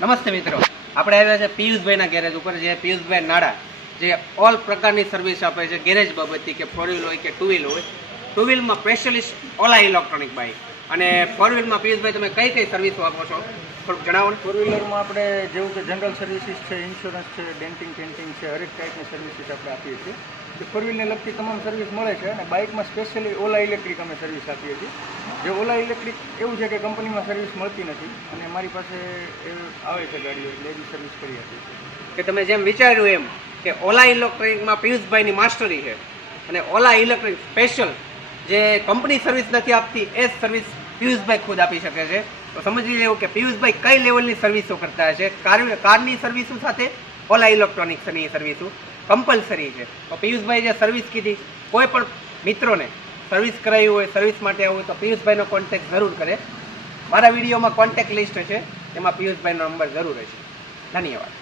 નમસ્તે મિત્રો, આપણે આવ્યા છે પિયુષભાઈના ગેરેજ ઉપર. જે પિયુષભાઈ નાડા જે ઓલ પ્રકારની સર્વિસ આપે છે ગેરેજ બાબતથી, કે 4 વ્હીલ હોય કે 2 વ્હીલ હોય. 2 વ્હીલમાં સ્પેશિયલિસ્ટ ઓલા ઇલેક્ટ્રોનિક બાઇક, અને 4 વ્હીલમાં પિયુષભાઈ તમે કઈ કઈ સર્વિસો આપો છો થોડુંક જણાવો ને. 4 વ્હીલરમાં આપણે જેવું કે જનરલ સર્વિસીસ છે, ઇન્સ્યોરન્સ છે, ડેન્ટિંગ પેન્ટિંગ છે, હરેક ટાઈપની સર્વિસીસ આપણે આપીએ છીએ. 4 વ્હીલને લગતી તમામ સર્વિસ મળે છે. અને બાઇકમાં સ્પેશિયલી ઓલા ઇલેક્ટ્રિક અમે સર્વિસ આપીએ છીએ. જે ઓલા ઇલેક્ટ્રિક એવું છે કે કંપનીમાં સર્વિસ મળતી નથી, અને મારી પાસે આવે છે ગાડીઓ, એટલે એની સર્વિસ કરી આપીએ છીએ. કે તમે જેમ વિચાર્યું એમ કે ઓલા ઇલેક્ટ્રોનિકમાં પિયુષભાઈની માસ્ટરી છે, અને ઓલા ઇલેક્ટ્રિક સ્પેશિયલ જે કંપની સર્વિસ નથી આપતી એ જ સર્વિસ પિયુષભાઈ ખુદ આપી શકે છે. તો સમજી લેવું કે પિયુષભાઈ કઈ લેવલની સર્વિસો કરતા છે. કારની સર્વિસો સાથે ઓલા ઇલેક્ટ્રોનિક્સની સર્વિસો કમ્પલસરી છે. તો પિયુષભાઈ જે સર્વિસ કીધી, કોઈ પણ મિત્રોને સર્વિસ કરાવી હોય, સર્વિસ માટે આવવું હોય તો પિયુષભાઈનો કોન્ટેક્ટ જરૂર કરે. મારા વિડીયોમાં કોન્ટેક્ટ લિસ્ટ છે, એમાં પિયુષભાઈનો નંબર જરૂર હશે. ધન્યવાદ.